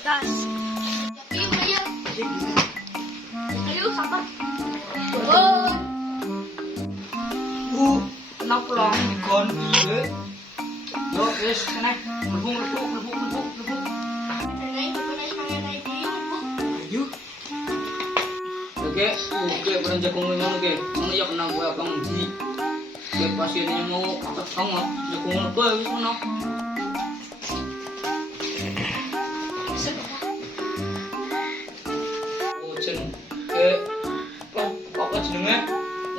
Gas. Ayo, sabar. Oh. Kenapa lang ikon iya? Yo, wis kene. Lebung. Ayo. Oke, pernah jagung ngono ke. Ngono ya kena gue abang di. Ke pasiennya mau atas sangat jagung ngono tuh wis ngono. Oh, jen. Kok jenenge?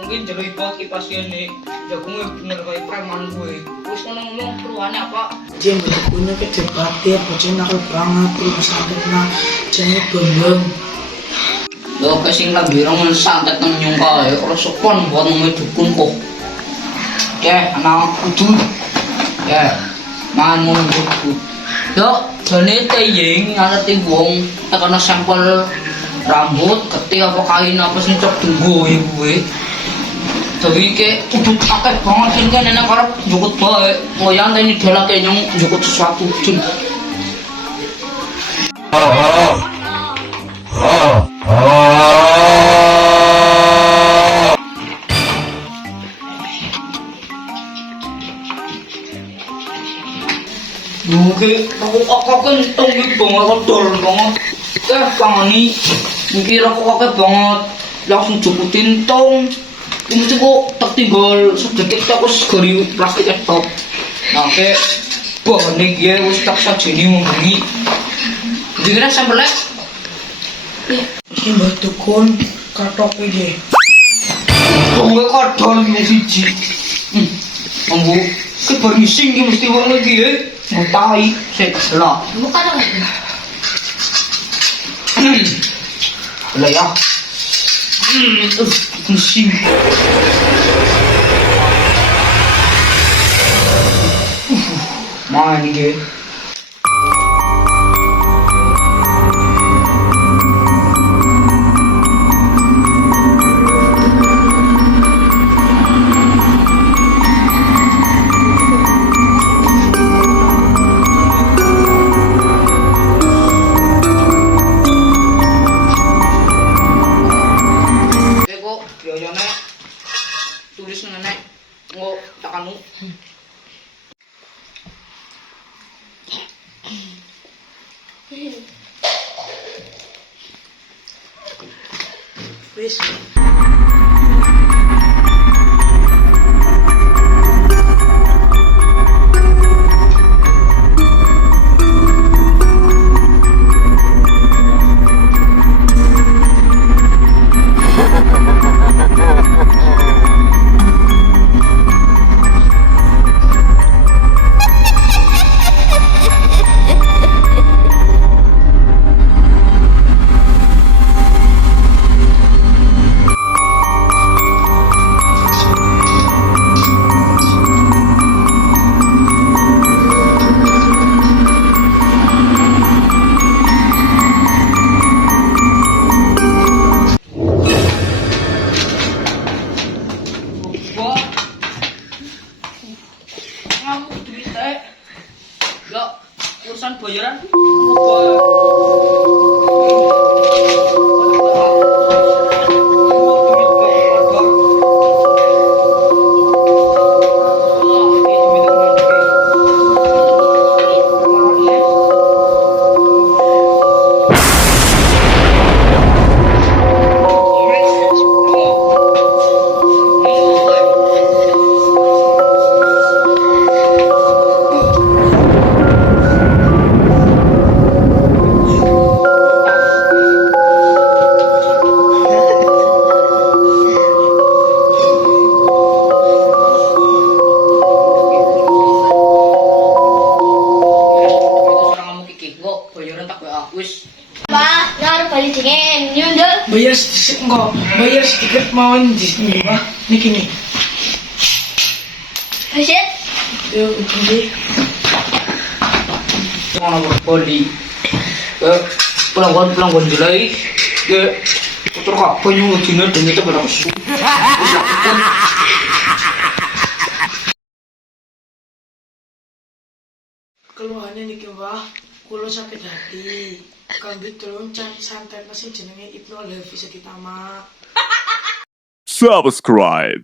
Mungkin jero ibot ki pasien nih. Jagungnya bener kayak preman gue. Terus ngomong keluarnya apa? Jen punya kedebatir, bocah nakal banget, rumah sakit nah, jenenge bembem. Yo kesing lagi orang santet nang nyungka ya, kalau sopon buat ngomong dukun kok. Ya, anak kudu. Ya, mangan mau dukun. Yo, jane teying ana wong tekan sampel rambut, ketik apa kain apa sing cok tunggu gue. Tapi ke kudu akeh banget sing kene nek arep njukut bae. Moyang ini delake nyong njukut sesuatu jun. Oke, aku kentung iki banget dol banget. Pangani mikir aku banget langsung jukutin tong. Ini kok tertinggal sedikit aku segeri plastik top. Nah, ke bahan ini wis tak sajeni ngomongin. Jadi kira sampelnya. Iki mbak dukun katok iki. Gue kadal yang siji. Ambu, ke berising ki mesti wong iki ya. Ngutai sik lah. Buka dong. Lah ya. Pusing. Mana ni? Tulis nenek ngo takamu. Wis. Urusan bayaran bayar sedikit enggak, bayar sedikit mawon di sini bah, niki nih. Hasil? Yo ini. Mana berpoli? Pelanggan jelai, putar apa yang ujungnya demi itu berlangsung. Keluhannya niki bah, Kulo sakit hati. Kambing turun santet masih jenenge Ibnu Levi Sekitama. Subscribe.